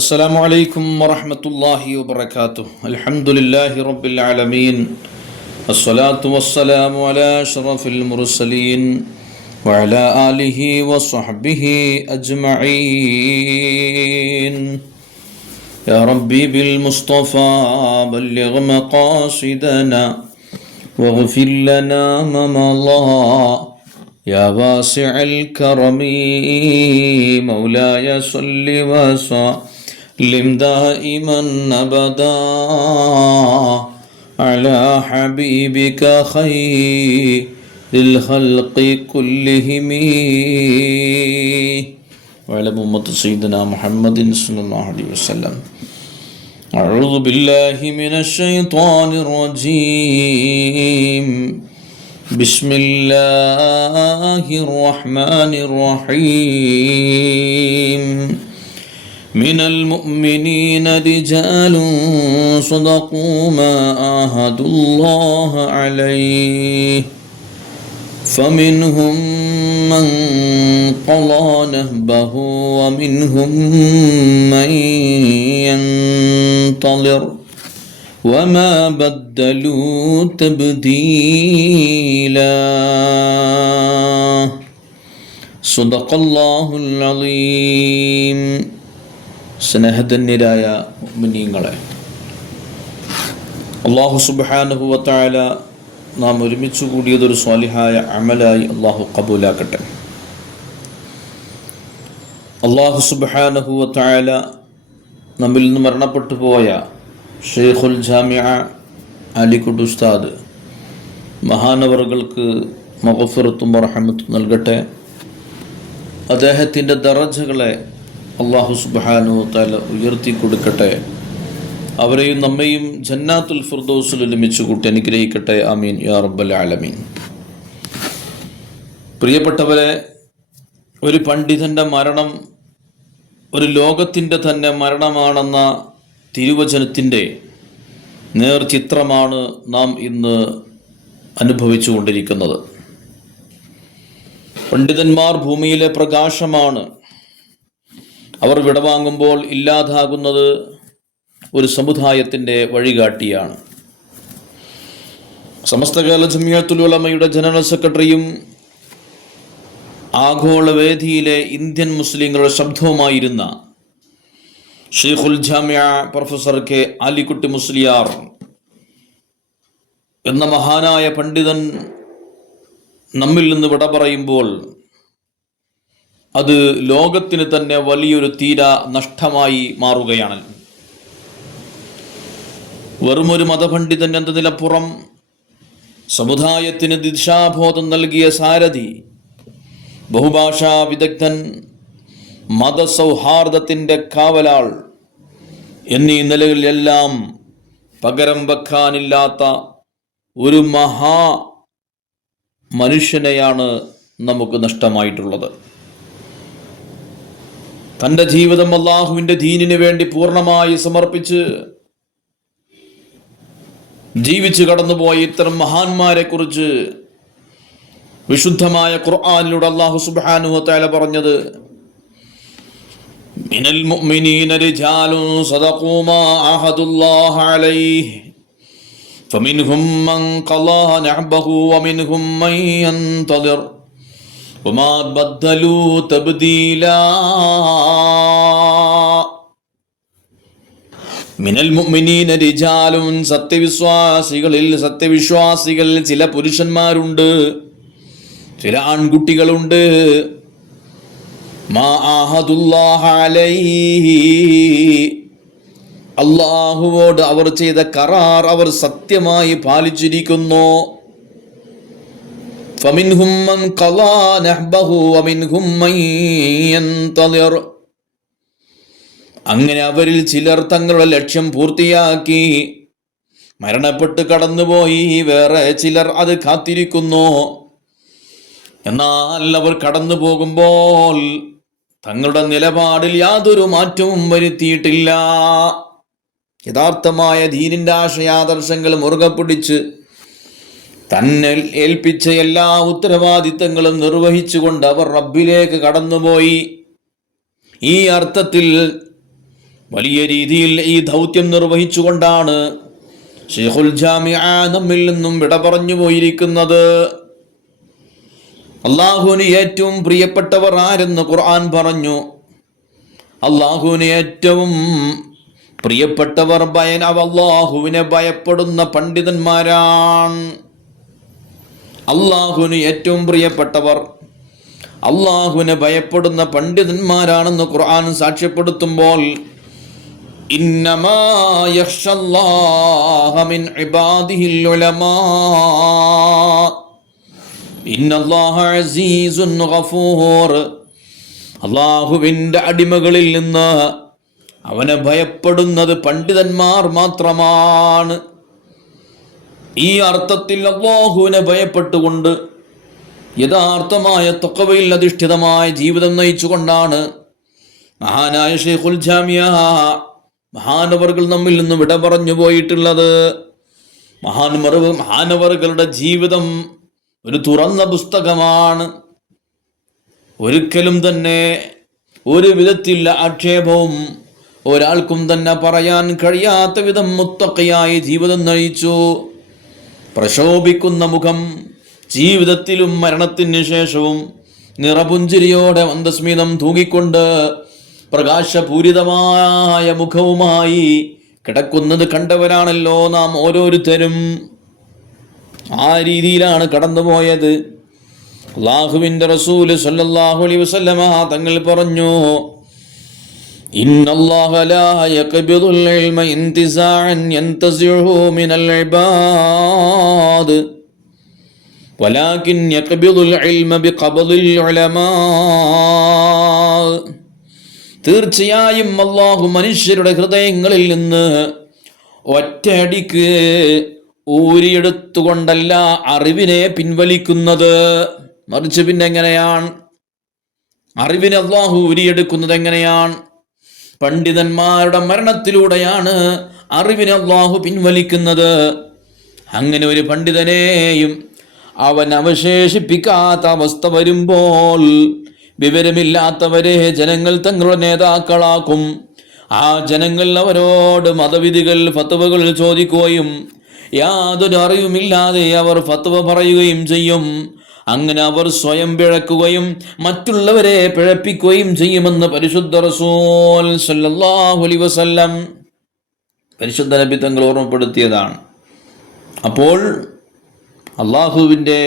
السلام عليكم ورحمة الله وبركاته. الحمد لله رب العالمين، الصلاة والسلام على أشرف المرسلين وعلى آله وصحبه أجمعين. يا ربي بالمصطفى بلغ مقاصدنا واغفر لنا ما مضى يا واسع الكرم مولاي صل وسلم دائما أبدا على حبيبك خير الخلق كلهم وعلى أمة سيدنا محمد صلى الله عليه وسلم. أعوذ بالله من الشيطان الرجيم. بسم الله الرحمن الرحيم. من المؤمنين رجال صدقوا ما عاهدوا الله عليه فمنهم من قضى نهبه ومنهم من ينتظر وما بدلوا تبديلا. صدق الله العظيم. സ്നേഹധന്യരായ മുഅ്മിനീങ്ങളെ, അല്ലാഹു സുബ്ഹാനഹു വ തആല നാം ഒരുമിച്ച് കൂടിയതൊരു സ്വാലിഹായ അമലായി അല്ലാഹു ഖബൂലാക്കട്ടെ. അല്ലാഹു സുബ്ഹാനഹു വ തആല നമ്മിൽ നിന്ന് മരണപ്പെട്ടു പോയ ഷെയ്ഖുൽ ജാമിഅ അലിക്കുട്ടി ഉസ്താദ് മഹാനവറുകൾക്ക് മഗ്ഫിറത്തും റഹ്മത്തും നൽകട്ടെ. അദ്ദേഹത്തിൻ്റെ ദറജകളെ അല്ലാഹു സുബ്ഹാനഹു വ തആല ഉയർത്തി കൊടുക്കട്ടെ. അവരെയും നമ്മയും ജന്നാത്തുൽ ഫിർദൗസിൽ ഒരുമിച്ച് കൂട്ടി അനുഗ്രഹിക്കട്ടെ. ആമീൻ യാ റബ്ബൽ ആലമീൻ. പ്രിയപ്പെട്ടവരെ, ഒരു പണ്ഡിതൻ്റെ മരണം ഒരു ലോകത്തിൻ്റെ തന്നെ മരണമാണെന്ന തിരുവചനത്തിൻ്റെ നേർചിത്രമാണ് നാം ഇന്ന് അനുഭവിച്ചു കൊണ്ടിരിക്കുന്നത്. പണ്ഡിതന്മാർ ഭൂമിയിലെ പ്രകാശമാണ്. അവർ വിടവാങ്ങുമ്പോൾ ഇല്ലാതാകുന്നത് ഒരു സമുദായത്തിൻ്റെ വഴികാട്ടിയാണ്. സമസ്ത കേരള ജമിയത്തുൽ ഉലമയുടെ ജനറൽ സെക്രട്ടറിയും ആഗോള വേദിയിലെ ഇന്ത്യൻ മുസ്ലിങ്ങളുടെ ശബ്ദവുമായിരുന്ന ഷെയ്ഖുൽ ജാമിഅ പ്രൊഫസർ കെ ആലിക്കുട്ടി മുസ്ലിയാർ എന്ന മഹാനായ പണ്ഡിതൻ നമ്മിൽ നിന്ന് വിട പറയുമ്പോൾ അത് ലോകത്തിന് തന്നെ വലിയൊരു തീരാ നഷ്ടമായി മാറുകയാണ്. വെറുമൊരു മതപണ്ഡിതൻ എന്നതിലപ്പുറം സമുദായത്തിന് ദിശാബോധം നൽകിയ സാരഥി, ബഹുഭാഷാ വിദഗ്ധൻ, മതസൗഹാർദ്ദത്തിൻ്റെ കാവലാൾ എന്നീ നിലകളിലെല്ലാം പകരം വെക്കാനില്ലാത്ത ഒരു മഹാ മനുഷ്യനെയാണ് നമുക്ക് നഷ്ടമായിട്ടുള്ളത്. തൻ്റെ ജീവിതം അല്ലാഹുവിൻ്റെ ദീനിന് വേണ്ടി പൂർണ്ണമായി സമർപ്പിച്ച് ജീവിച്ചു കടന്നുപോയ ഇത്തരം മഹാന്മാരെ കുറിച്ച് വിശുദ്ധമായ ഖുർആനിലൂടെ അല്ലാഹു സുബ്ഹാനഹു വ തആല പറഞ്ഞത്, മിനൽ മുഅ്മിനീന റിജാലുൻ സദഖൂ മാ അഹദുല്ലാഹ അലൈഹി ഫമിൻഹും മൻ ഖളാ നഹ്ബഹു വമിൻഹും മൻ യൻതദിർ വമാ ബദ്ദലൂ തബ്ദീലാ. മിനൽ മുഅ്മിനീന റിജാലുൻ, സത്യവിശ്വാസികളിൽ ചില പുരുഷന്മാരുണ്ട്, ചില ആൺകുട്ടികളുണ്ട്. മാ ആഹദുല്ലാഹ അലൈഹി, അല്ലാഹുവോട് അവർ ചെയ്ത കരാർ അവർ സത്യമായി പാലിച്ചിരിക്കുന്നു. ഫമിൻഹും മൻ ഖളാ നഹ്ബഹു വമിൻഹും മൻ യൻതദിർ, അങ്ങനെ അവരിൽ ചിലർ തങ്ങളുടെ ലക്ഷ്യം പൂർത്തിയാക്കി മരണപ്പെട്ട് കടന്നുപോയി. വേറെ ചിലർ അത് കാത്തിരിക്കുന്നു. എന്നാൽ അവർ കടന്നു പോകുമ്പോൾ തങ്ങളുടെ നിലപാടിൽ യാതൊരു മാറ്റവും വരുത്തിയിട്ടില്ല. യഥാർത്ഥമായ ദീനിൻ്റെ ആശയാദർശങ്ങൾ മുറുകെ പിടിച്ച് തന്നെ ഏൽപ്പിച്ച എല്ലാ ഉത്തരവാദിത്തങ്ങളും നിർവഹിച്ചുകൊണ്ട് അവർ റബ്ബിലേക്ക് കടന്നുപോയി. ഈ അർത്ഥത്തിൽ വലിയ രീതിയിൽ ഈ ദൗത്യം നിർവഹിച്ചുകൊണ്ടാണ് ശൈഖുൽ ജാമിഅ നമ്മിൽ നിന്നും വിട പറഞ്ഞു പോയിരിക്കുന്നത്. അള്ളാഹുവിന് ഏറ്റവും പ്രിയപ്പെട്ടവർ ആരെന്ന് ഖുർആൻ പറഞ്ഞു. അള്ളാഹുവിന് ഏറ്റവും പ്രിയപ്പെട്ടവർ അള്ളാഹുവിനെ ഭയപ്പെടുന്ന പണ്ഡിതന്മാരാണ്. അള്ളാഹുവിന് ഏറ്റവും പ്രിയപ്പെട്ടവർ അള്ളാഹുവിനെ ഭയപ്പെടുന്ന പണ്ഡിതന്മാരാണെന്ന് ഖുർആൻ സാക്ഷ്യപ്പെടുത്തുമ്പോൾ ഇന്നമാ യഖ്ശല്ലാഹ മിൻ ഇബാദിഹിൽ ഉലമാ ഇന്നല്ലാഹ അസീസുൻ ഗഫൂർ, അള്ളാഹുവിൻ്റെ അടിമകളിൽ നിന്ന് അവനെ ഭയപ്പെടുന്നത് പണ്ഡിതന്മാർ മാത്രമാണ്. ഈ അർത്ഥത്തിൽ അല്ലാഹുവിനെ ഭയപ്പെട്ടുകൊണ്ട് യഥാർത്ഥമായ തഖ്വയിൽ അധിഷ്ഠിതമായ ജീവിതം നയിച്ചുകൊണ്ടാണ് മഹാനായ ശൈഖുൽ ജാമിഅ മഹാനവറുകൾ നമ്മിൽ നിന്ന് വിട പറഞ്ഞു പോയിട്ടുള്ളത്. മഹാനവറുകളുടെ ജീവിതം ഒരു തുറന്ന പുസ്തകമാണ്. ഒരിക്കലും തന്നെ ഒരു വിധത്തിലുള്ള ആക്ഷേപവും ഒരാൾക്കും തന്നെ പറയാൻ കഴിയാത്ത വിധം മുത്തഖിയായി ജീവിതം നയിച്ചു. പ്രശോഭിക്കുന്ന മുഖം, ജീവിതത്തിലും മരണത്തിന് ശേഷവും നിറപുഞ്ചിരിയോടെ മന്ദസ്മിതം തൂങ്ങിക്കൊണ്ട് പ്രകാശപൂരിതമായ മുഖവുമായി കിടക്കുന്നത് കണ്ടവരാണല്ലോ നാം ഓരോരുത്തരും. ആ രീതിയിലാണ് കടന്നുപോയത്. അല്ലാഹുവിൻ്റെ റസൂല് സല്ലല്ലാഹു അലൈഹി വസല്ലമ തങ്ങൾ പറഞ്ഞു, ഇന്നല്ലാഹ ലാ യഖ്ബിദുൽ ഇൽമ ഇന്തിസാഅൻ യൻതസിഉഹു മിനൽ ഇബാദ് വലാകിൻ യഖ്ബിദുൽ ഇൽമ ബിഖബ്ദിൽ ഉലമാ. തീർച്ചയായും അല്ലാഹു മനുഷ്യരുടെ ഹൃദയങ്ങളിൽ നിന്ന് ഒറ്റയടിക്ക് ഊരിയെടുത്തുകൊണ്ടല്ല അറിവിനെ പിൻവലിക്കുന്നത്. മറിച്ച് പിന്നെ എങ്ങനെയാണ് അറിവിനെ അല്ലാഹു ഊരിയെടുക്കുന്നത്? എങ്ങനെയാണ്? പണ്ഡിതന്മാരുടെ മരണത്തിലൂടെയാണ് അറിവിനെ അല്ലാഹു പിൻവലിക്കുന്നത്. അങ്ങനെ ഒരു പണ്ഡിതനെയും അവൻ അവശേഷിപ്പിക്കാത്ത അവസ്ഥ വരുമ്പോൾ വിവരമില്ലാത്തവരെ ജനങ്ങൾ തങ്ങളുടെ നേതാക്കളാക്കും. ആ ജനങ്ങൾ അവരോട് മതവിധികൾ, ഫത്വകൾ ചോദിക്കുകയും യാതൊരു അറിവുമില്ലാതെ അവർ ഫത്വ പറയുകയും ചെയ്യും. അങ്ങനെ അവർ സ്വയം പിഴക്കുകയും മറ്റുള്ളവരെ പിഴപ്പിക്കുകയും ചെയ്യുമെന്ന് പരിശുദ്ധ റസൂൽ സല്ലല്ലാഹു അലൈഹി വസല്ലം പരിശുദ്ധ നബി തങ്ങൾ ഓർമ്മപ്പെടുത്തിയതാണ്. അപ്പോൾ അള്ളാഹുവിൻ്റെ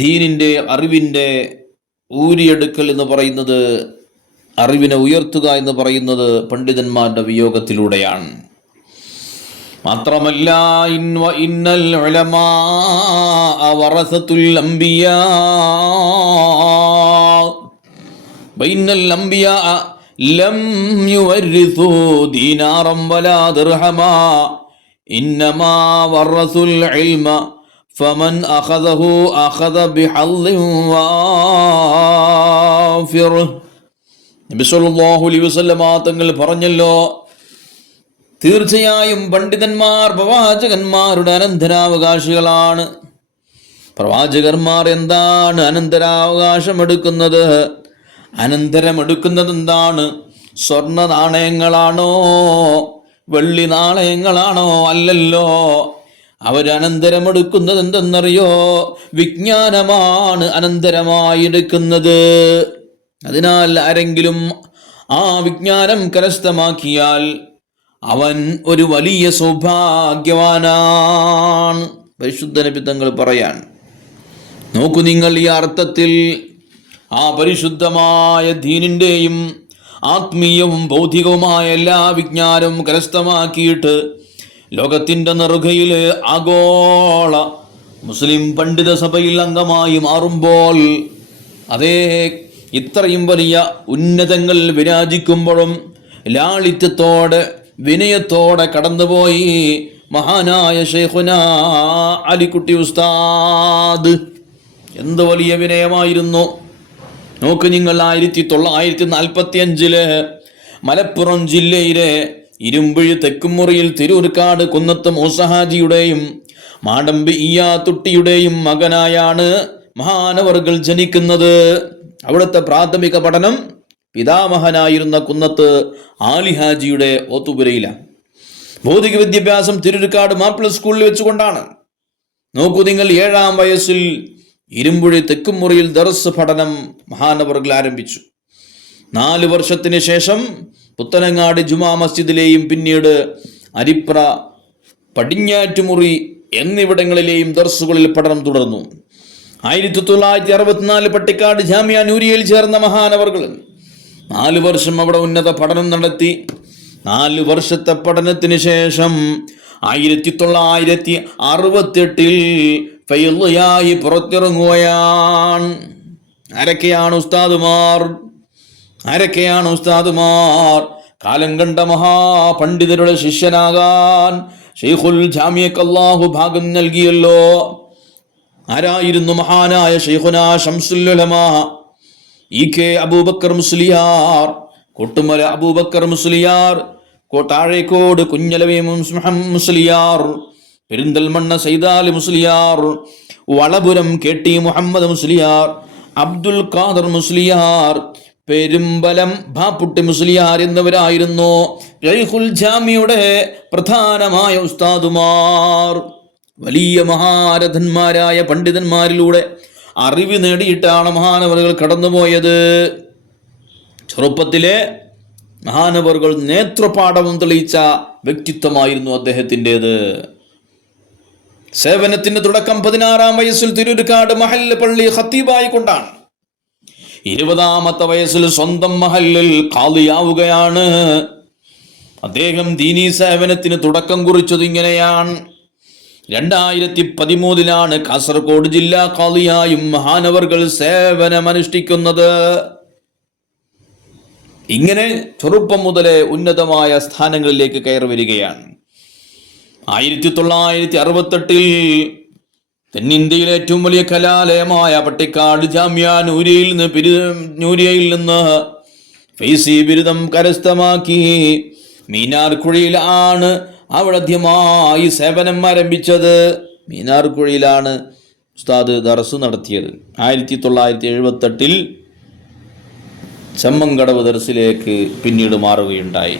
ദീനിൻ്റെ അറിവിൻ്റെ ഊരിയെടുക്കൽ എന്ന് പറയുന്നത്, അറിവിനെ ഉയർത്തുക എന്ന് പറയുന്നത് പണ്ഡിതന്മാരുടെ വിയോഗത്തിലൂടെയാണ്. മാത്രമല്ല ഇന്നൽ ഉലമാ വറസത്തുൽ അംബിയാ ബൈനൽ അംബിയാ ലം യുവരിസു ദീനാറൻ വലാ ദിർഹമാ ഇന്നമാ വറസുൽ ഇൽമ ഫമൻ അഖദഹു അഖദ ബിഹദ്ദിൻ വാഫിർ. നബി സല്ലല്ലാഹു അലൈഹി വസല്ലമ തങ്ങൾ പറഞ്ഞല്ലോ, തീർച്ചയായും പണ്ഡിതന്മാർ പ്രവാചകന്മാരുടെ അനന്തരാവകാശികളാണ്. പ്രവാചകന്മാർ എന്താണ് അനന്തരാവകാശം എടുക്കുന്നത്? അനന്തരമെടുക്കുന്നത് എന്താണ്? സ്വർണ്ണ നാണയങ്ങളാണോ? വെള്ളി നാണയങ്ങളാണോ? അല്ലല്ലോ. അവരനന്തരമെടുക്കുന്നത് എന്തെന്നറിയോ? വിജ്ഞാനമാണ് അനന്തരമായി എടുക്കുന്നത്. അതിനാൽ ആരെങ്കിലും ആ വിജ്ഞാനം കരസ്ഥമാക്കിയാൽ അവൻ ഒരു വലിയ സൗഭാഗ്യവാനാണ്. പരിശുദ്ധ നബി തങ്ങൾ പറയാൻ നോക്കൂ നിങ്ങൾ, ഈ അർത്ഥത്തിൽ ആ പരിശുദ്ധമായ ദീനിൻ്റെയും ആത്മീയവും ഭൗതികവുമായ എല്ലാ വിജ്ഞാനവും കരസ്ഥമാക്കിയിട്ട് ലോകത്തിൻ്റെ നെറുകയിൽ ആഗോള മുസ്ലിം പണ്ഡിത സഭയിൽ അംഗമായി മാറുമ്പോൾ, അതേ ഇത്രയും വലിയ ഉന്നതങ്ങൾ വിരാജിക്കുമ്പോഴും ലാളിത്യത്തോടെ വിനയത്തോടെ കടന്നുപോയി മഹാനായ ശൈഖുനാ അലിക്കുട്ടി ഉസ്താദ്. എന്ത് വലിയ വിനയമായിരുന്നു! നോക്ക് നിങ്ങൾ, 1945 മലപ്പുറം ജില്ലയിലെ ഇരുമ്പുഴി തെക്കുമുറിയിൽ തിരൂർക്കാട് കുന്നത്ത് മൂസഹാജിയുടെയും മാടമ്പി ഇയ്യാത്തുട്ടിയുടെയും മകനായാണ് മഹാനവറുകൾ ജനിക്കുന്നത്. അവിടുത്തെ പ്രാഥമിക പഠനം പിതാമഹനായിരുന്ന കുന്നത്ത് ആലിഹാജിയുടെ ഓത്തുപുരയിലാണ്. ഭൗതിക വിദ്യാഭ്യാസം തിരൂർക്കാട് മാപ്പിള സ്കൂളിൽ വെച്ചുകൊണ്ടാണ്. നോക്കൂ നിങ്ങൾ, 7-ാം വയസ്സിൽ ഇരുമ്പുഴി തെക്കുമുറിയിൽ ദർസ് പഠനം മഹാനവർകൾ ആരംഭിച്ചു. 4 വർഷത്തിന് ശേഷം പുത്തനങ്ങാട് ജുമാ മസ്ജിദിലെയും പിന്നീട് അരിപ്ര, പടിഞ്ഞാറ്റുമുറി എന്നിവിടങ്ങളിലെയും ദർസുകളിൽ പഠനം തുടർന്നു. 1964 പട്ടിക്കാട് ജാമിയ നൂരിയയിൽ ചേർന്ന മഹാനവർകൾ 4 വർഷം അവിടെ ഉന്നത പഠനം നടത്തി. 4 വർഷത്തെ പഠനത്തിന് ശേഷം 1968 ഫൈളയായി പുറത്തിറങ്ങുകയാണ്. ആരൊക്കെയാണ് ഉസ്താദുമാർ? കാലം കണ്ട മഹാപണ്ഡിതരുടെ ശിഷ്യനാകാൻ ഷെയ്ഖുൽ ജാമിയക്ക് അല്ലാഹു ഭാഗ്യം നൽകിയല്ലോ. ആരായിരുന്നു? മഹാനായ ഷെയ്ഖുനാ ശംസുൽ ഉലമാ EK അബൂബക്കർ മുസ്ലിയാർ, കൊട്ടുമല അബൂബക്കർ മുസ്ലിയാർ, താഴേക്കോട് കുഞ്ഞലവി മുസ്ലിയാർ, പെരിന്തൽമണ്ണ സൈദാലി മുസ്ലിയാർ, വളപുരം KT മുഹമ്മദ് മുസ്ലിയാർ, അബ്ദുൽ ഖാദർ മുസ്ലിയാർ, പെരുമ്പലം ബാപ്പുട്ടി മുസ്ലിയാർ എന്നിവരായിരുന്നു ഷെയ്ഖുൽ ജാമിയുടെ പ്രധാനമായ ഉസ്താദുമാർ. വലിയ മഹാരഥന്മാരായ പണ്ഡിതന്മാരിലൂടെ അറിവ് നേടിയിട്ടാണ് മഹാനവറുകൾ കടന്നുപോയത്. ചെറുപ്പത്തിലെ മഹാനവറുകൾ നേത്രപാടവം തെളിയിച്ച വ്യക്തിത്വമായിരുന്നു അദ്ദേഹത്തിൻ്റെത്. സേവനത്തിന് തുടക്കം 16-ാം വയസ്സിൽ തിരൂർക്കാട് മഹല്ല് പള്ളി ഖത്തീബായി കൊണ്ടാണ്. 20-ാമത്തെ വയസ്സിൽ സ്വന്തം മഹല്ലിൽ ഖാദിയാവുകയാണ്. അദ്ദേഹം ദീനീ സേവനത്തിന് തുടക്കം കുറിച്ചത് ഇങ്ങനെയാണ്. 2013 കാസർഗോഡ് ജില്ലാ ഖാദിയായും മഹാനവർകൾ സേവനമനുഷ്ഠിക്കുന്നത്. ഇങ്ങനെ ചെറുപ്പം മുതലേ ഉന്നതമായ സ്ഥാനങ്ങളിലേക്ക് കയറി വരികയാണ്. 1968 തെന്നിന്ത്യയിലെ ഏറ്റവും വലിയ കലാലയമായ പട്ടിക്കാട് ജാമിയ നൂരിയയിൽ നിന്ന് ഫൈസി ബിരുദം കരസ്ഥമാക്കി. മീനാർക്കുഴിയിലാണ് അവിടെ ആദ്യമായി സേവനം ആരംഭിച്ചത്. മീനാർക്കുഴിയിലാണ് ഉസ്താദ് ദർസ് നടത്തിയത്. 1978 ചെമ്മങ്കടവ് ദർസിലേക്ക് പിന്നീട് മാറുകയുണ്ടായി.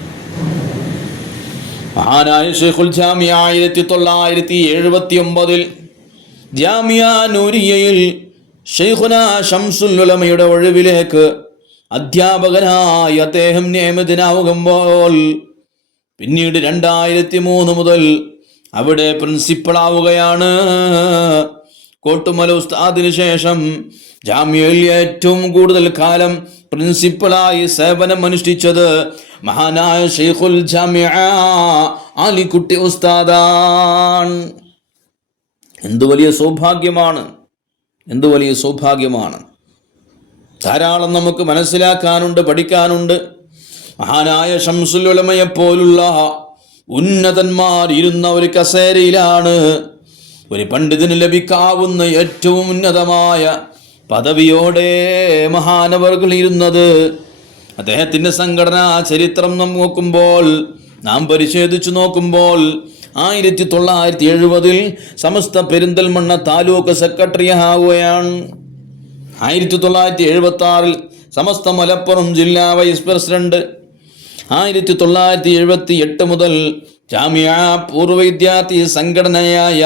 മഹാനായ ഷെയ്ഖുൽ ജാമിയ 1979 ജാമിയ നൂരിയയിൽ ഷെയ്ഖുനാ ശംസുൽ ഉലമയുടെ ഒഴിവിലേക്ക് അധ്യാപകനായി അദ്ദേഹം നിയമിതനാവുമ്പോൾ പിന്നീട് 2003 മുതൽ അവിടെ പ്രിൻസിപ്പളാവുകയാണ്. കോട്ടുമല ഉസ്താദിന് ശേഷം ജാമിയയിൽ ഏറ്റവും കൂടുതൽ കാലം പ്രിൻസിപ്പളായി സേവനം അനുഷ്ഠിച്ചത് മഹാനായ ഷെയ്ഖുൽ ജാമിയ ആലിക്കുട്ടി ഉസ്താദാണ്. എന്തു വലിയ സൗഭാഗ്യമാണ്. ധാരാളം നമുക്ക് മനസ്സിലാക്കാനുണ്ട്, പഠിക്കാനുണ്ട്. മഹാനായ ശംസുൽ ഉലമയെ പോലുള്ള ഉന്നതന്മാർ ഇരുന്ന ഒരു കസേരയിലാണ് ഒരു പണ്ഡിതന് ലഭിക്കാവുന്ന ഏറ്റവും ഉന്നതമായ പദവിയോടെ മഹാനവർകൾ ഇരുന്നത്. അദ്ദേഹത്തിൻ്റെ സംഘടനാ ചരിത്രം നാം പരിശോധിച്ചു നോക്കുമ്പോൾ 1970 സമസ്ത പെരിന്തൽമണ്ണ താലൂക്ക് സെക്രട്ടറി ആവുകയാണ്. 1976 സമസ്ത മലപ്പുറം ജില്ലാ വൈസ് പ്രസിഡന്റ്. 1978 മുതൽ ജാമിയ പൂർവ്വ വിദ്യാർത്ഥി സംഘടനയായ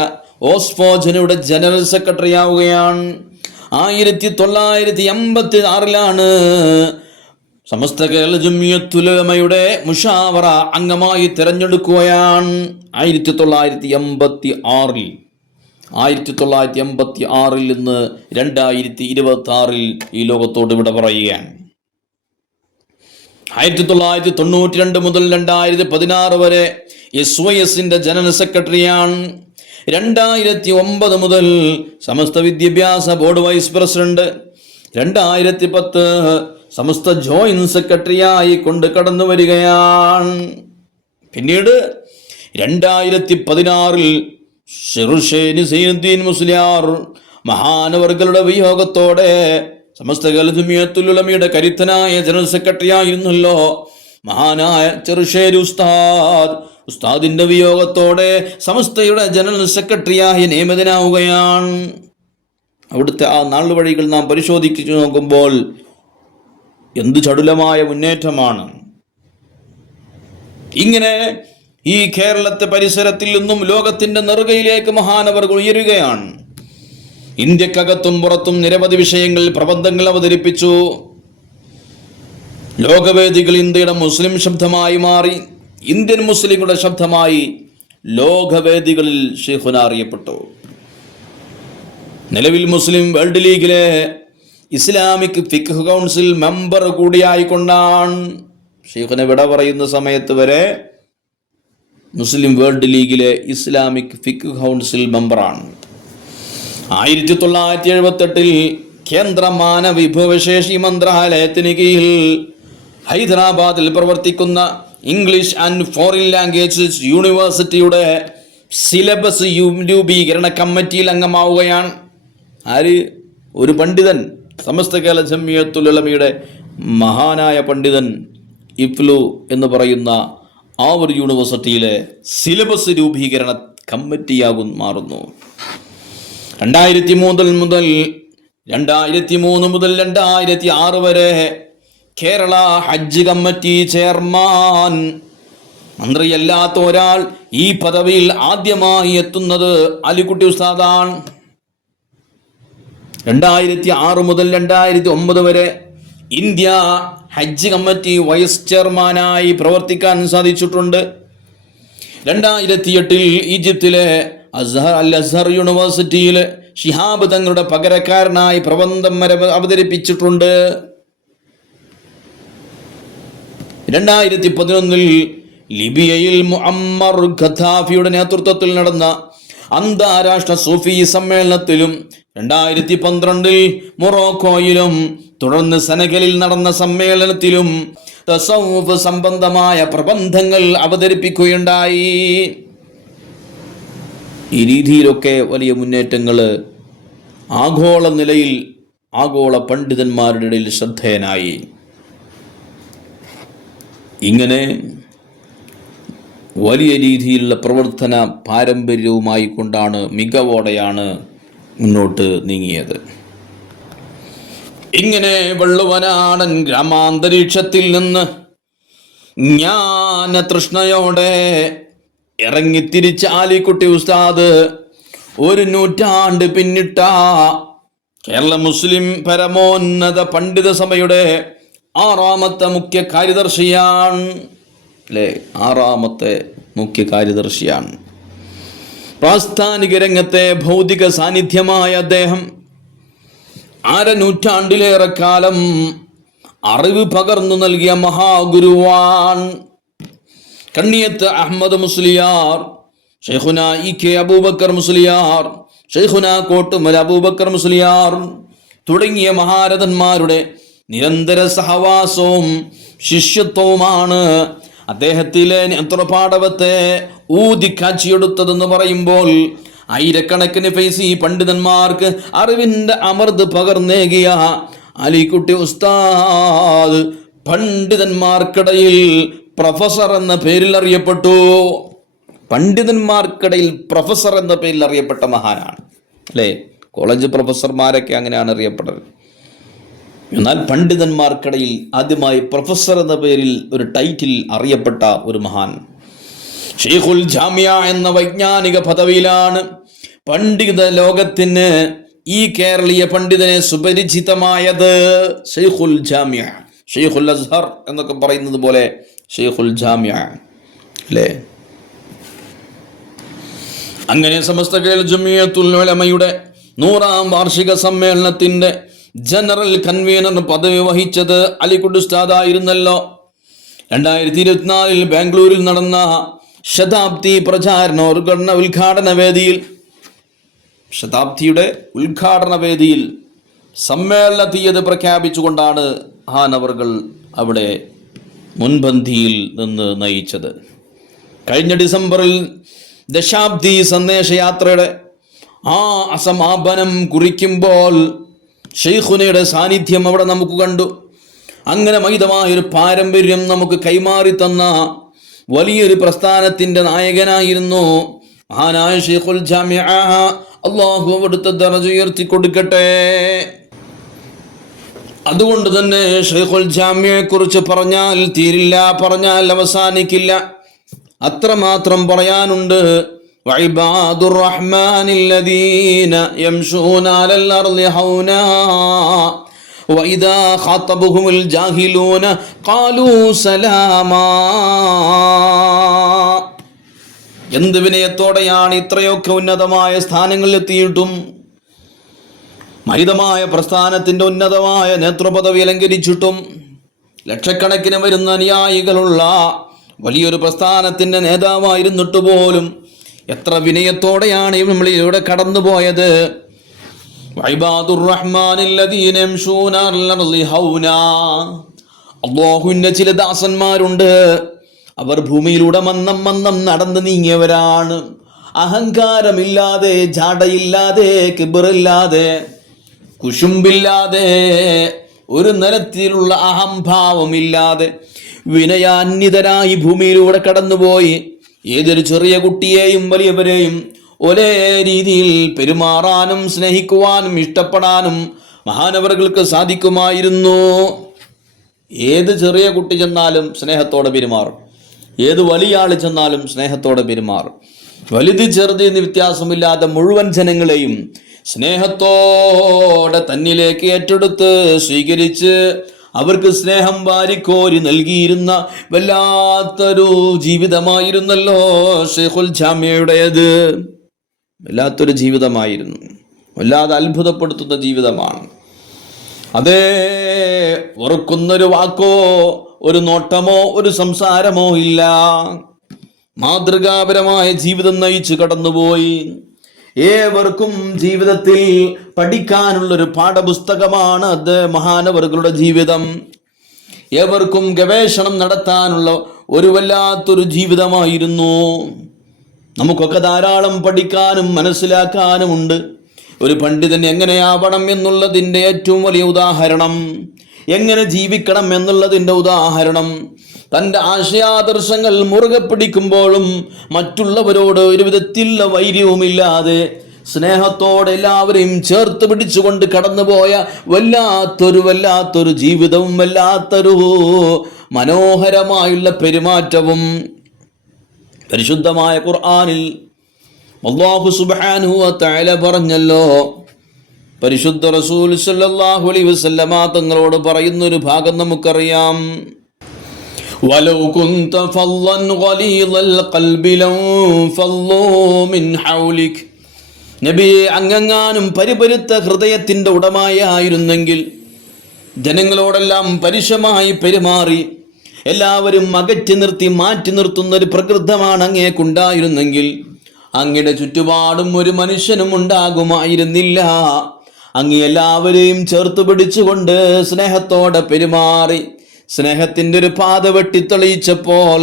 ഓസ്ഫോജനയുടെ ജനറൽ സെക്രട്ടറി ആവുകയാണ്. 1986 സമസ്ത കേരള ജംഇയ്യത്തുൽ ഉലമയുടെ മുഷാവറ അംഗമായി തിരഞ്ഞെടുക്കുകയാണ്. 1986 നിന്ന് 2026 ഈ ലോകത്തോട് വിട പറയുകയാണ്. 1992 മുതൽ 2016 വരെ SYSന്റെ ജനറൽ സെക്രട്ടറിയാണ്. 2009 മുതൽ സമസ്ത വിദ്യാഭ്യാസ ബോർഡ് വൈസ് പ്രസിഡന്റ്. 2010 സമസ്ത ജോയിന്റ് സെക്രട്ടറിയായി കൊണ്ട് കടന്നു വരികയാണ്. പിന്നീട് 2016 ഷിറുഷേനി സൈനുദ്ദീൻ മുസ്ലിയാർ മഹാനവർകളുടെ വിയോഗത്തോടെ സമസ്ത ജംഇയ്യത്തുൽ ഉലമയുടെ കരുത്തനായ ജനറൽ സെക്രട്ടറി ആയിരുന്നല്ലോ മഹാനായ ചെറുശ്ശേരി ഉസ്താദിന്റെ വിയോഗത്തോടെ സമസ്തയുടെ ജനറൽ സെക്രട്ടറിയായി നിയമിതനാവുകയാണ്. അവിടുത്തെ ആ നാളുവഴികൾ നാം പരിശോധിച്ചു നോക്കുമ്പോൾ എന്ത് ചടുലമായ മുന്നേറ്റമാണ്! ഇങ്ങനെ ഈ കേരളത്തെ പരിസരത്തിൽ നിന്നും ലോകത്തിന്റെ നെറുകയിലേക്ക് മഹാനവറുകൾ ഉയരുകയാണ്. ഇന്ത്യക്കകത്തും പുറത്തും നിരവധി വിഷയങ്ങളിൽ പ്രബന്ധങ്ങൾ അവതരിപ്പിച്ചു. ലോകവേദികൾ ഇന്ത്യയുടെ മുസ്ലിം ശബ്ദമായി മാറി. ഇന്ത്യൻ മുസ്ലിങ്ങളുടെ ശബ്ദമായി ലോകവേദികളിൽ ഷെയ്ഖുന അറിയപ്പെട്ടു. നിലവിൽ മുസ്ലിം വേൾഡ് ലീഗിലെ ഇസ്ലാമിക് ഫിഖ് കൗൺസിൽ മെമ്പർ കൂടിയായിക്കൊണ്ടാണ് ഷെയ്ഖുന വിട പറയുന്ന സമയത്ത് വരെ മുസ്ലിം വേൾഡ് ലീഗിലെ ഇസ്ലാമിക് ഫിഖ് കൗൺസിൽ മെമ്പറാണ്. 1978 കേന്ദ്ര മാനവ വിഭവശേഷി മന്ത്രാലയത്തിന് കീഴിൽ ഹൈദരാബാദിൽ പ്രവർത്തിക്കുന്ന ഇംഗ്ലീഷ് ആൻഡ് ഫോറിൻ ലാംഗ്വേജസ് യൂണിവേഴ്സിറ്റിയുടെ സിലബസ് രൂപീകരണ കമ്മിറ്റിയിൽ അംഗമാവുകയാണ്. ആര്? ഒരു പണ്ഡിതൻ, സമസ്ത കേരള ജംഇയ്യത്തുൽ ഉലമയുടെ മഹാനായ പണ്ഡിതൻ ഇഫ്ലു എന്ന് പറയുന്ന ആ ഒരു യൂണിവേഴ്സിറ്റിയിലെ സിലബസ് രൂപീകരണ കമ്മിറ്റിയാകും മാറുന്നു. 2003 മുതൽ 2006 വരെ കേരള ഹജ്ജ് കമ്മിറ്റി ചെയർമാൻ. മന്ത്രിയല്ലാത്ത ഒരാൾ ഈ പദവിയിൽ ആദ്യമായി എത്തുന്നത് അലിക്കുട്ടി ഉസ്താദാണ്. 2006 മുതൽ 2009 വരെ ഇന്ത്യ ഹജ്ജ് കമ്മിറ്റി വൈസ് ചെയർമാനായി പ്രവർത്തിക്കാൻ സാധിച്ചിട്ടുണ്ട്. 2008 ഈജിപ്തിലെ അൽ-അസ്ഹർ യൂണിവേഴ്സിറ്റിയിൽ ഷിഹാബ് തങ്ങളുടെ പകരക്കാരനായി പ്രബന്ധം അവതരിപ്പിച്ചിട്ടുണ്ട്. 2011 ലിബിയയിൽ മുഅമ്മർ ഖദ്ദാഫിയുടെ നേതൃത്വത്തിൽ നടന്ന അന്താരാഷ്ട്ര സൂഫി സമ്മേളനത്തിലും 2012 മൊറോക്കോയിലും തുടർന്ന് സെനഗലിൽ നടന്ന സമ്മേളനത്തിലും തസവ്വുഫ് സംബന്ധമായ പ്രബന്ധങ്ങൾ അവതരിപ്പിക്കുകയുണ്ടായി. ഈ രീതിയിലൊക്കെ വലിയ മുന്നേറ്റങ്ങൾ ആഗോള നിലയിൽ ആഗോള പണ്ഡിതന്മാരുടെ ഇടയിൽ ശ്രദ്ധേയനായി. ഇങ്ങനെ വലിയ രീതിയിലുള്ള പ്രവർത്തന പാരമ്പര്യവുമായി കൊണ്ടാണ്, മികവോടെയാണ് മുന്നോട്ട് നീങ്ങിയത്. ഇങ്ങനെ വെള്ളുവനാടൻ ഗ്രാമാന്തരീക്ഷത്തിൽ നിന്ന് ജ്ഞാന തൃഷ്ണയോടെ ഇറങ്ങിത്തിരിച്ച ആലിക്കുട്ടി ഉസ്താദ് 1 നൂറ്റാണ്ട് പിന്നിട്ട കേരള മുസ്ലിം പരമോന്നത പണ്ഡിത സഭയുടെ 6ാമത്തെ മുഖ്യ കാര്യദർശിയാണ്. അല്ലേ? 6ാമത്തെ മുഖ്യ കാര്യദർശിയാണ്. പ്രാസ്ഥാനിക രംഗത്തെ ഭൗതിക സാന്നിധ്യമായ അദ്ദേഹം 1/2 നൂറ്റാണ്ടിലേറെ കാലം അറിവ് പകർന്നു നൽകിയ മഹാഗുരുവാണ്. കണ്ണിയത്ത് അഹമ്മദ് മുസ്ലിയാർ, ഷെയ്ഖുന ഇ കെ അബൂബക്കർ മുസ്ലിയാർ, ഷെയ്ഖുന കോട്ടുമൽ അബൂബക്കർ മുസ്ലിയാർ തുടങ്ങിയ മഹാരഥന്മാരുടെ നിരന്തര സഹവാസവും ശിഷ്യത്വവുമാണ് അദ്ദേഹത്തിലെ നേത്രപാടവത്തെ ഊതിക്കാച്ചിയെടുത്തതെന്ന് പറയുമ്പോൾ ആയിരക്കണക്കിന് ഫൈസി പണ്ഡിതന്മാർക്ക് അറിവിന്റെ അമൃത് പകർന്നേകിയ അലിക്കുട്ടി ഉസ്താദ് പണ്ഡിതന്മാർക്കിടയിൽ പ്രൊഫസർ എന്ന പേരിൽ അറിയപ്പെട്ടു. പണ്ഡിതന്മാർക്കിടയിൽ പ്രൊഫസർ എന്ന പേരിൽ അറിയപ്പെട്ട മഹാനാണ്. അല്ലേ? കോളേജ് പ്രൊഫസർമാരൊക്കെ അങ്ങനെയാണ് അറിയപ്പെട്ടത്. എന്നാൽ പണ്ഡിതന്മാർക്കിടയിൽ ആദ്യമായി പ്രൊഫസർ എന്ന പേരിൽ ഒരു ടൈറ്റിൽ അറിയപ്പെട്ട ഒരു മഹാൻ. ഷെയ്ഖുൽ ജാമിയ എന്ന വൈജ്ഞാനിക പദവിയിലാണ് പണ്ഡിത ലോകത്തിന് ഈ കേരളീയ പണ്ഡിതനെ സുപരിചിതമായത്. ഷെയ്ഖുൽ ജാമിയ, ഷെയ്ഖുൽ അസ്ഹർ എന്നൊക്കെ പറയുന്നത് പോലെ ഷെയ്ഖുൽ ജാമിയ. അല്ലേ? അങ്ങനെ സമസ്ത കേരള ജംഇയ്യത്തുൽ ഉലമയുടെ 100ാം വാർഷിക സമ്മേളനത്തിന്റെ ജനറൽ കൺവീനർ പദവി വഹിച്ചത് അലിക്കുട്ടി ഉസ്താദായിരുന്നല്ലോ. 2024 ബാംഗ്ലൂരിൽ നടന്ന ശതാബ്ദി പ്രചാരണ ഉദ്ഘാടന വേദിയിൽ, ശതാബ്ദിയുടെ ഉദ്ഘാടന വേദിയിൽ സമ്മേളന തീയതി പ്രഖ്യാപിച്ചുകൊണ്ടാണ് മഹാനവറുകൾ അവിടെ മുൻപന്തിയിൽ നിന്ന് നയിച്ചത്. കഴിഞ്ഞ ഡിസംബറിൽ ദശാബ്ദി സന്ദേശയാത്രയുടെ ആ അസമാപനം കുറിക്കുമ്പോൾ ഷെയ്ഖുനയുടെ സാന്നിധ്യം അവിടെ നമുക്ക് കണ്ടു. അങ്ങനെ മഹിതമായൊരു പാരമ്പര്യം നമുക്ക് കൈമാറി തന്ന വലിയൊരു പ്രസ്ഥാനത്തിന്റെ നായകനായിരുന്നു മഹാനായ ഷെയ്ഖുൽ ജാമിഅ. അല്ലാഹു അവിടുത്തെ ദറജ ഉയർത്തി കൊടുക്കട്ടെ. അതുകൊണ്ട് തന്നെ ഷെയ്ഖുൽ ജാമിയെ കുറിച്ച് പറഞ്ഞാൽ തീരില്ല, പറഞ്ഞാൽ അവസാനിക്കില്ല. അത്രമാത്രം പറയാനുണ്ട്. വഇബാദുർ റഹ്മാനില്ലദീന യംശൂന അലൽ അർളി ഹൗനാ വഇദാ ഖാതബഹുൽ ജാഹിലൂന ഖാലൂ സലാമാ. എന്ത് വിനയത്തോടെയാണ് ഇത്രയൊക്കെ ഉന്നതമായ സ്ഥാനങ്ങളിൽ എത്തിയിട്ടും മഹിതമായ പ്രസ്ഥാനത്തിന്റെ ഉന്നതമായ നേതൃപദവി അലങ്കരിച്ചിട്ടും ലക്ഷക്കണക്കിന് വരുന്ന അനുയായികളുള്ള വലിയൊരു പ്രസ്ഥാനത്തിന്റെ നേതാവായിരുന്നിട്ട് പോലും എത്ര വിനയത്തോടെയാണ് നമ്മളിലൂടെ കടന്നുപോയത്. അല്ലാഹുവിന്റെ ചില ദാസന്മാരുണ്ട്, അവർ ഭൂമിയിലൂടെ മന്നം നടന്നു നീങ്ങിയവരാണ്. അഹങ്കാരമില്ലാതെ, ജാടയില്ലാതെ, കിബറില്ലാതെ, കുശുമ്പില്ലാതെ, ഒരു നിലത്തിലുള്ള അഹംഭാവമില്ലാതെ വിനയാന്വിതരായി ഭൂമിയിലൂടെ കടന്നുപോയി ഏതൊരു ചെറിയ കുട്ടിയെയും വലിയവരെയും ഒരേ രീതിയിൽ പെരുമാറാനും സ്നേഹിക്കുവാനും ഇഷ്ടപ്പെടാനും മഹാനവറുകൾക്ക് സാധിക്കുമായിരുന്നു. ഏത് ചെറിയ കുട്ടി ചെന്നാലും സ്നേഹത്തോടെ പെരുമാറും, ഏത് വലിയ ആൾ ചെന്നാലും സ്നേഹത്തോടെ പെരുമാറും. വലുത് ചെറുത് എന്ന് വ്യത്യാസമില്ലാതെ മുഴുവൻ ജനങ്ങളെയും സ്നേഹത്തോടെ തന്നിലേക്ക് ഏറ്റെടുത്ത് സ്വീകരിച്ച് അവർക്ക് സ്നേഹം വാരിക്കോരി നൽകിയിരുന്ന വല്ലാത്തൊരു ജീവിതമായിരുന്നല്ലോ ഷെയ്ഖുൽ ജാമിയയുടേത്. വല്ലാത്തൊരു ജീവിതമായിരുന്നു, വല്ലാതെ അത്ഭുതപ്പെടുത്തുന്ന ജീവിതമാണ്. അതേ, ഓർക്കുന്നൊരു വാക്കോ ഒരു നോട്ടമോ ഒരു സംസാരമോ ഇല്ല. മാതൃകാപരമായ ജീവിതം നയിച്ചു കടന്നുപോയി. ഏവർക്കും ജീവിതത്തിൽ പഠിക്കാനുള്ളൊരു പാഠപുസ്തകമാണ് അത് മഹാനവറുകളുടെ ജീവിതം. ഏവർക്കും ഗവേഷണം നടത്താനുള്ള ഒരു വല്ലാത്തൊരു ജീവിതമായിരുന്നു. നമുക്കൊക്കെ ധാരാളം പഠിക്കാനും മനസ്സിലാക്കാനുമുണ്ട്. ഒരു പണ്ഡിതൻ എങ്ങനെയാവണം എന്നുള്ളതിൻ്റെ ഏറ്റവും വലിയ ഉദാഹരണം, എങ്ങനെ ജീവിക്കണം എന്നുള്ളതിൻ്റെ ഉദാഹരണം, തൻ്റെ ആശയാദർശങ്ങൾ മുറുകെ പിടിക്കുമ്പോഴും മറ്റുള്ളവരോട് ഒരു വിധത്തിലുള്ള വൈര്യവുമില്ലാതെ സ്നേഹത്തോടെ എല്ലാവരെയും ചേർത്ത് പിടിച്ചുകൊണ്ട് കടന്നുപോയ വല്ലാത്തൊരു ജീവിതവും വല്ലാത്തൊരു മനോഹരമായുള്ള പെരുമാറ്റവും. പരിശുദ്ധമായ ഖുർആനിൽ അല്ലാഹു സുബ്ഹാനഹു വ തആല പറഞ്ഞല്ലോ, പരിശുദ്ധ റസൂൽ സല്ലല്ലാഹു അലൈഹി വസല്ലമ തങ്ങളോട് പറയുന്നൊരു ഭാഗം നമുക്കറിയാം. വലൗ കുന്ത ഫല്ലൻ ഗലീദൽ ഖൽബി ലൻഫല്ലൂ മിൻ ഹൗലിക്. നബിയെ, അങ്ങെങ്ങാനും പരിപരുത്ത ഹൃദയത്തിൻ്റെ ഉടമയായിരുന്നെങ്കിൽ, ജനങ്ങളോടെല്ലാം പരുഷമായി പെരുമാറി എല്ലാവരും അകറ്റി നിർത്തി മാറ്റി നിർത്തുന്ന ഒരു പ്രകൃതമാണ് അങ്ങേക്കുണ്ടായിരുന്നെങ്കിൽ, അങ്ങയുടെ ചുറ്റുപാടും ഒരു മനുഷ്യനും ഉണ്ടാകുമായിരുന്നില്ല. അങ്ങ് എല്ലാവരെയും ചേർത്ത് പിടിച്ചുകൊണ്ട് സ്നേഹത്തോടെ പെരുമാറി സ്നേഹത്തിൻ്റെ ഒരു പാത വെട്ടിത്തെളിയിച്ചപ്പോൾ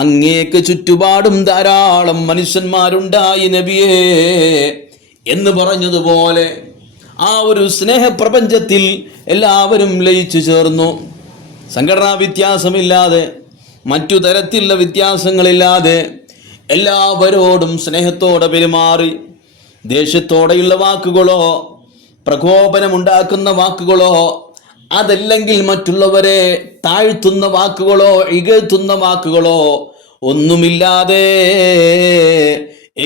അങ്ങേക്ക് ചുറ്റുപാടും ധാരാളം മനുഷ്യന്മാരുണ്ടായി നബിയേ എന്ന് പറഞ്ഞതുപോലെ ആ ഒരു സ്നേഹപ്രപഞ്ചത്തിൽ എല്ലാവരും ലയിച്ചു ചേർന്നു. സംഘടനാ വ്യത്യാസമില്ലാതെ, മറ്റു തരത്തിലുള്ള വ്യത്യാസങ്ങളില്ലാതെ എല്ലാവരോടും സ്നേഹത്തോടെ പെരുമാറി. ദേഷ്യത്തോടെയുള്ള വാക്കുകളോ പ്രകോപനമുണ്ടാക്കുന്ന വാക്കുകളോ അതല്ലെങ്കിൽ മറ്റുള്ളവരെ താഴ്ത്തുന്ന വാക്കുകളോ ഇകഴ്ത്തുന്ന വാക്കുകളോ ഒന്നുമില്ലാതെ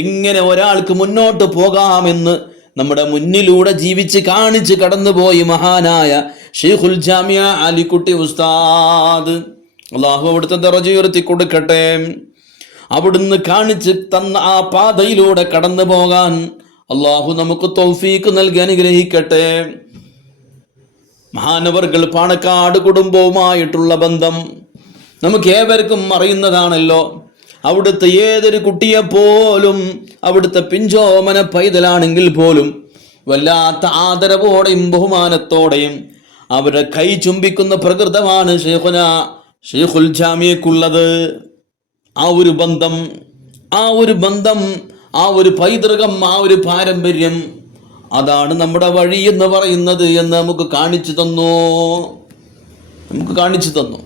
എങ്ങനെ ഒരാൾക്ക് മുന്നോട്ട് പോകാമെന്ന് നമ്മുടെ മുന്നിലൂടെ ജീവിച്ച് കാണിച്ച് കടന്നുപോയി മഹാനായ ഷെയ്ഖുൽ ജാമിയ അലിക്കുട്ടി ഉസ്താദ്. അല്ലാഹു അവിടുത്തെ ദറജ ഉയർത്തി കൊടുക്കട്ടെ. അവിടുന്ന് കാണിച്ച് തന്ന ആ പാതയിലൂടെ കടന്നു പോകാൻ അല്ലാഹു നമുക്ക് തൗഫീക്ക് നൽകി അനുഗ്രഹിക്കട്ടെ. മഹാനവർകൾ പാണക്കാട് കുടുംബവുമായിട്ടുള്ള ബന്ധം നമുക്ക് ഏവർക്കും അറിയുന്നതാണല്ലോ. അവിടുത്തെ ഏതൊരു കുട്ടിയെപ്പോലും, അവിടുത്തെ പിഞ്ചോമന പൈതലാണെങ്കിൽ പോലും വല്ലാത്ത ആദരവോടെയും ബഹുമാനത്തോടെയും അവരുടെ കൈ ചുംബിക്കുന്ന പ്രകൃതമാണ് ഷെയ്ഖുൽ ജാമിയക്കുള്ളത്. ആ ഒരു ബന്ധം, ആ ഒരു പൈതൃകം, ആ ഒരു പാരമ്പര്യം, അതാണ് നമ്മുടെ വഴി എന്ന് പറയുന്നത് എന്ന് നമുക്ക് കാണിച്ചു തന്നു.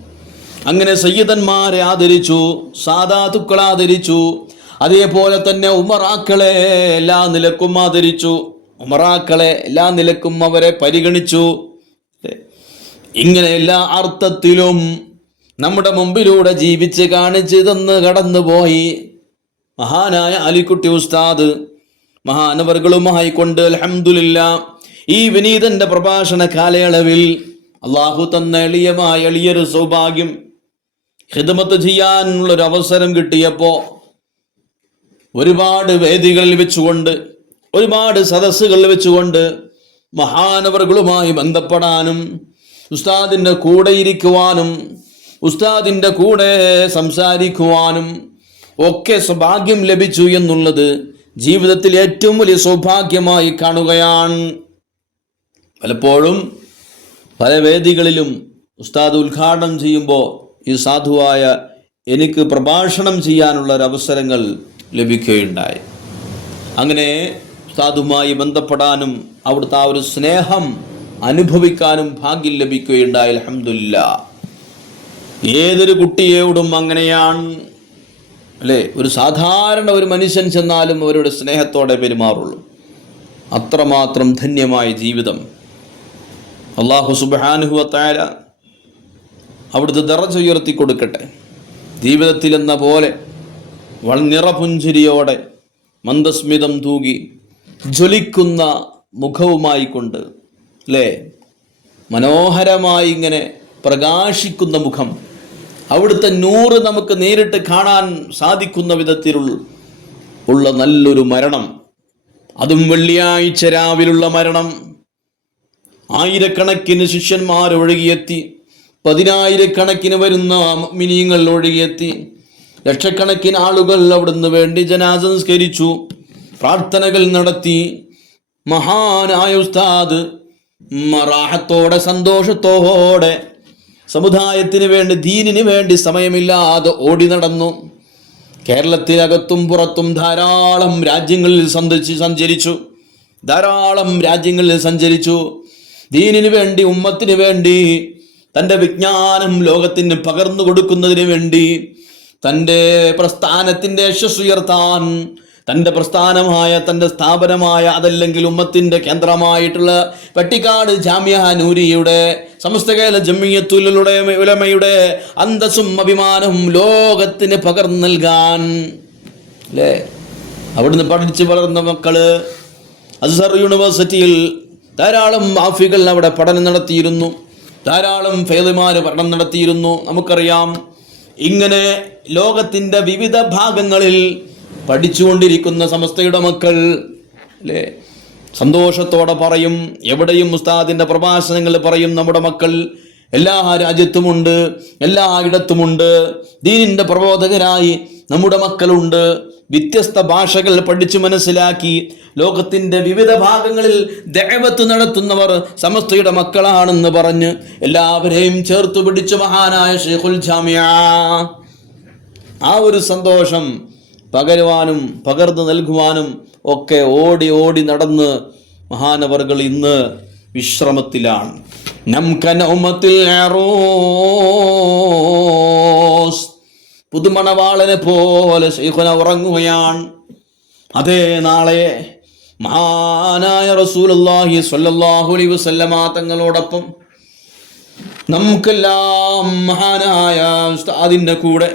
അങ്ങനെ സയ്യിദന്മാരെ ആദരിച്ചു, സാദാത്തുക്കളെ ആദരിച്ചു. അതേപോലെ തന്നെ ഉമറാക്കളെ എല്ലാ നിലക്കും ആദരിച്ചു, ഉമറാക്കളെ എല്ലാ നിലക്കും അവരെ പരിഗണിച്ചു. ഇങ്ങനെ എല്ലാ അർത്ഥത്തിലും നമ്മുടെ മുമ്പിലൂടെ ജീവിച്ച് കാണിച്ച് തന്ന് കടന്നുപോയി മഹാനായ അലിക്കുട്ടി ഉസ്താദ് മഹാനവറുകളുമായി കൊണ്ട് അൽഹംദുലില്ലാ ഈ വിനീതന്റെ പ്രഭാഷണ കാലയളവിൽ അള്ളാഹു തന്ന എളിയൊരു സൗഭാഗ്യം ഖിദ്മത്ത് ചെയ്യാനുള്ളൊരു അവസരം കിട്ടിയപ്പോൾ ഒരുപാട് വേദികളിൽ വെച്ചുകൊണ്ട് ഒരുപാട് സദസ്സുകളിൽ വെച്ചുകൊണ്ട് മഹാനവറുകളുമായി ബന്ധപ്പെടാനും ഉസ്താദിൻ്റെ കൂടെ ഇരിക്കുവാനും ഉസ്താദിൻ്റെ കൂടെ സംസാരിക്കുവാനും ഒക്കെ സൗഭാഗ്യം ലഭിച്ചു എന്നുള്ളത് ജീവിതത്തിൽ ഏറ്റവും വലിയ സൗഭാഗ്യമായി കാണുകയാണ്. പലപ്പോഴും പല വേദികളിലും ഉസ്താദ് ഉദ്ഘാടനം ചെയ്യുമ്പോൾ ഈ സാധുവായ എനിക്ക് പ്രഭാഷണം ചെയ്യാനുള്ള ഒരവസരങ്ങൾ ലഭിക്കുകയുണ്ടായി. അങ്ങനെ ഉസ്താദുമായി ബന്ധപ്പെടാനും അവിടുത്തെ ആ ഒരു സ്നേഹം അനുഭവിക്കാനും ഭാഗ്യം ലഭിക്കുകയുണ്ടായി. അൽഹംദുലില്ലാ. ഏതൊരു കുട്ടിയോടും അങ്ങനെയാണ് അല്ലേ? ഒരു സാധാരണ ഒരു മനുഷ്യൻ ചെന്നാലും അവരുടെ സ്നേഹത്തോടെ പെരുമാറുള്ളൂ. അത്രമാത്രം ധന്യമായ ജീവിതം അല്ലാഹു സുബ്ഹാനഹു വ തആല അവിടുത്തെ ദറജ ഉയർത്തി കൊടുക്കട്ടെ. ജീവിതത്തിൽ എന്ന പോലെ നിറപുഞ്ചിരിയോടെ മന്ദസ്മിതം തൂകി ജ്വലിക്കുന്ന മുഖവുമായി കൊണ്ട് അല്ലേ, മനോഹരമായി ഇങ്ങനെ പ്രകാശിക്കുന്ന മുഖം, അവിടുത്തെ നൂറ് നമുക്ക് നേരിട്ട് കാണാൻ സാധിക്കുന്ന വിധത്തിലുള്ള നല്ലൊരു മരണം, അതും വെള്ളിയാഴ്ച രാവിലുള്ള മരണം. ആയിരക്കണക്കിന് ശിഷ്യന്മാർ ഒഴുകിയെത്തി, പതിനായിരക്കണക്കിന് വരുന്ന മുഅ്മിനീങ്ങൾ ഒഴുകിയെത്തി, ലക്ഷക്കണക്കിന് ആളുകൾ അവിടുന്ന് വേണ്ടി ജനാസ സംസ്കരിച്ചു, പ്രാർത്ഥനകൾ നടത്തി. മഹാനായ ഉസ്താദ് റാഹത്തോടെ സന്തോഷത്തോടെ സമുദായത്തിന് വേണ്ടി ദീനിന് വേണ്ടി സമയമില്ലാതെ ഓടി നടന്നു. കേരളത്തിനകത്തും പുറത്തും ധാരാളം രാജ്യങ്ങളിൽ സഞ്ചരിച്ചു. ദീനിന് വേണ്ടി, ഉമ്മത്തിന് വേണ്ടി, തൻ്റെ വിജ്ഞാനം ലോകത്തിന് പകർന്നു കൊടുക്കുന്നതിന് വേണ്ടി, തൻ്റെ പ്രസ്ഥാനത്തിൻ്റെ യശസ്സ് ഉയർത്താൻ, തൻ്റെ പ്രസ്ഥാനമായ തൻ്റെ സ്ഥാപനമായ അതല്ലെങ്കിൽ ഉമ്മത്തിൻ്റെ കേന്ദ്രമായിട്ടുള്ള പട്ടിക്കാട് ജാമിയ നൂരിയുടെ സമസ്ത കേരള ജമിയത്തുൽ ഉലമയുടെ അന്തസ്സും അഭിമാനവും ലോകത്തിന് പകർന്നു നൽകാൻ അല്ലേ, അവിടുന്ന് പഠിച്ച് വളർന്ന മക്കള് അസ്ഹർ യൂണിവേഴ്സിറ്റിയിൽ ധാരാളം ആഫികൾ അവിടെ പഠനം നടത്തിയിരുന്നു, ധാരാളം ഫൈളിമാര് പഠനം നടത്തിയിരുന്നു. നമുക്കറിയാം, ഇങ്ങനെ ലോകത്തിൻ്റെ വിവിധ ഭാഗങ്ങളിൽ പഠിച്ചുകൊണ്ടിരിക്കുന്ന സമസ്തയുടെ മക്കൾ അല്ലേ, സന്തോഷത്തോടെ പറയും, എവിടെയും ഉസ്താദിൻ്റെ പ്രഭാഷണങ്ങൾ പറയും, നമ്മുടെ മക്കൾ എല്ലാ രാജ്യത്തുമുണ്ട്, എല്ലായിടത്തുമുണ്ട്, ദീനിൻ്റെ പ്രബോധകരായി നമ്മുടെ മക്കളുണ്ട്. വ്യത്യസ്ത ഭാഷകൾ പഠിച്ചു മനസ്സിലാക്കി ലോകത്തിൻ്റെ വിവിധ ഭാഗങ്ങളിൽ ദഅവത്ത് നടത്തുന്നവർ സമസ്തയുടെ മക്കളാണെന്ന് പറഞ്ഞ് എല്ലാവരെയും ചേർത്ത് പിടിച്ചു മഹാനായ ശൈഖുൽ ജാമിഅ ആ ഒരു സന്തോഷം പകരുവാനും പകർന്നു നൽകുവാനും ഒക്കെ ഓടി ഓടി നടന്ന് മഹാനവറുകൾ ഇന്ന് വിശ്രമത്തിലാണ്. പുതുമണവാളനെ പോലെ ശൈഖുന ഉറങ്ങുകയാണ്. അതേ നാളെ മഹാനായ റസൂലുള്ളാഹി സ്വല്ലല്ലാഹു അലൈഹി വസല്ലമ തങ്ങളോടൊപ്പം നമുക്കെല്ലാം മഹാനായ ഉസ്താദിന്റെ കൂടെ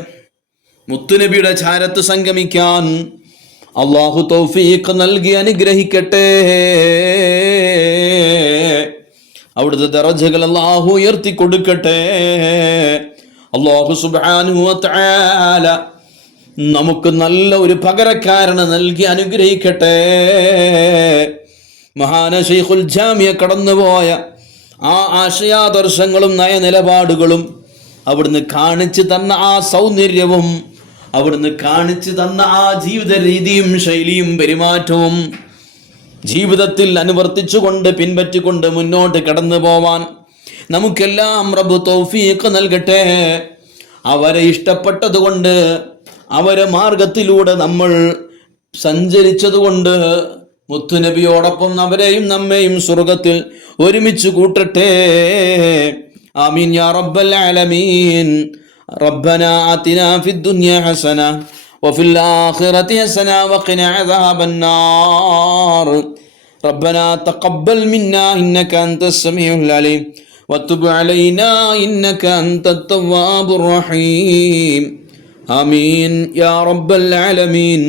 മുത്തുനബിയുടെ ചാരത്ത് സംഗമിക്കാൻ അല്ലാഹു തൗഫീഖ് നൽകി അനുഗ്രഹിക്കട്ടെ. അവിടുത്തെ ദറജകൾ അല്ലാഹു ഉയർത്തി കൊടുക്കട്ടെ. അല്ലാഹു സുബ്ഹാനഹു വ തആല നമുക്ക് നല്ല ഒരു പകരക്കാരനെ നൽകി അനുഗ്രഹിക്കട്ടെ. മഹാന ശൈഖുൽ ജാമിഅ കടന്നുപോയ ആ ആശയാദർശങ്ങളും നയനിലപാടുകളും അവിടുന്ന് കാണിച്ചു തന്ന ആ സൗന്ദര്യവും അവിടുന്ന് കാണിച്ചു തന്ന ആ ജീവിത രീതിയും ശൈലിയും പെരുമാറ്റവും ജീവിതത്തിൽ അനുവർത്തിച്ചുകൊണ്ട് പിൻപറ്റിക്കൊണ്ട് മുന്നോട്ട് കടന്നു പോവാൻ നമുക്കെല്ലാം റബ്ബ് തൗഫീഖ് നൽകട്ടെ. അവരെ ഇഷ്ടപ്പെട്ടതുകൊണ്ട്, അവരെ മാർഗത്തിലൂടെ നമ്മൾ സഞ്ചരിച്ചതുകൊണ്ട് മുത്തുനബിയോടൊപ്പം അവരെയും നമ്മെയും സ്വർഗത്തിൽ ഒരുമിച്ച് കൂട്ടട്ടെ. ആമീൻ യാ റബ്ബൽ ആലമീൻ. റബ്ബനാ ആതിനാ ഫിദ്ദുനിയാ ഹസന വഫിൽ ആഖിറതി ഹസന വഖിനാ അദാബന്നാർ. റബ്ബനാ തഖബ്ബൽ മിന്നാ ഇന്നക അൻതസ് സമീഉൽ അലീം وتب علينا إنك أنت التواب الرحيم. آمين يا رب العالمين.